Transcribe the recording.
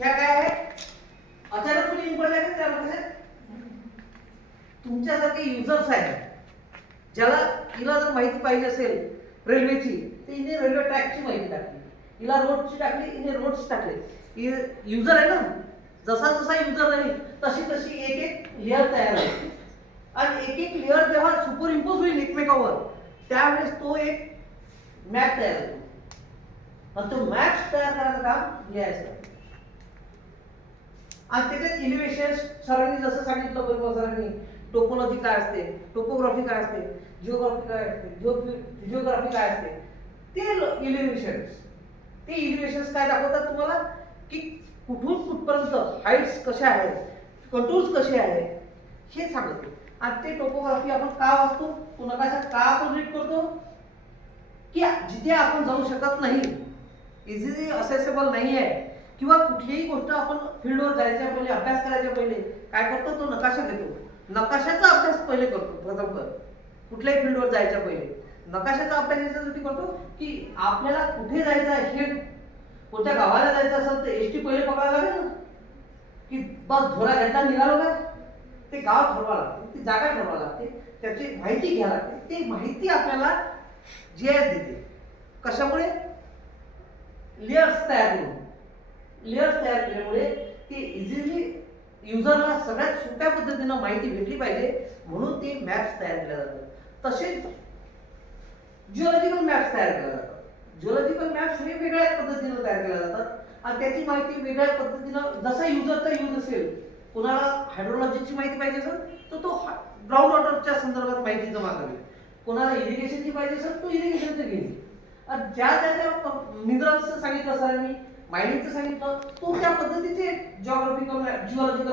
ह्या काय आहे अचानक तुम्ही इम्पॉर्टंट आहे त्यामध्ये कसं तुमच्यासारखे युजर्स आहेत. ज्याला हिला जर माहिती पाहिजे असेल रेल्वेची तर हिने रेल्वे ट्रॅकची माहिती टाकली. हिला रोडची टाकली हिने रोड्स टाकले. युजर आहे ना? जसा जसा युजर राहील तशी तशी एक एक लेअर तयार होईल आणि एक एक लेअर जेव्हा सुपर इम्पोज होईल एकमेकावर त्यावेळेस तो एक मॅप तयार होतो. आणि तो मॅप तयार करायचं काम लिहायचं आणि त्याच्यात इलिव्हेशन सरांनी जसं सांगितलं बरोबर सरांनी टोपोलॉजी काय असते टोपोग्राफी काय असते जिओग्राफी काय असते जिओ जिओग्राफी काय असते ते इलिव्हेशन ते इलिव्हेशन काय दाखवतात तुम्हाला? की कुठून कुठपर्यंत हाईट्स कशा आहेत कंट्रोल्स कसे आहेत हे सांगते. आणि ते टोपोग्राफी आपण का वाचतो? तो का आपण रीड करतो? की जिथे आपण जाऊ शकत नाही इझिली असेसेबल नाही आहे किंवा कुठलीही गोष्ट आपण फील्डवर जायच्या पहिले अभ्यास करायच्या पहिले काय करतो तो नकाशा घेतो. नकाशाचा अभ्यास पहिले करतो प्रथम कर कुठल्याही फील्डवर जायच्या पहिले. नकाशाचा अभ्यास याच्यासाठी करतो की आपल्याला कुठे जायचं आहे हे. कोणत्या गावाला जायचं असेल तर एस टी पहिले पकडायला लागेल ना. की बस झोरा घंटा निघालो काय ते गाव ठरवा लागते ती जागा ठरवा लागते. त्याची माहिती घ्यावी लागते. ती माहिती आपल्याला जी एस देते. कशामुळे? लेअर्स तयार करून. लेअर्स तयार केल्यामुळे ती इझिली युजरला सगळ्यात सोप्या पद्धतीनं माहिती भेटली पाहिजे. म्हणून ते मॅप्स तयार केल्या जातात. तसेच जिओलॉजिकल मॅप्स तयार केल्या जातात. जिओलॉजिकल मॅप्स हे वेगळ्या पद्धतीनं तयार केल्या जातात. आणि त्याची माहिती वेगळ्या पद्धतीनं जसा युजरचा यूज असेल कोणाला हायड्रोलॉजीची माहिती पाहिजे असेल तर तो ग्राउंड वॉटरच्या संदर्भात माहिती जमा करेल. कोणाला इरिगेशनची पाहिजे असेल तो इरिगेशनचं घेईल. ज्या ज्या त्या मिनरल्सचं सांगितलं सरांनी मायनिंगचं सांगितलं तो त्या पद्धतीचे जॉग्राफिकल जिओलॉजिकल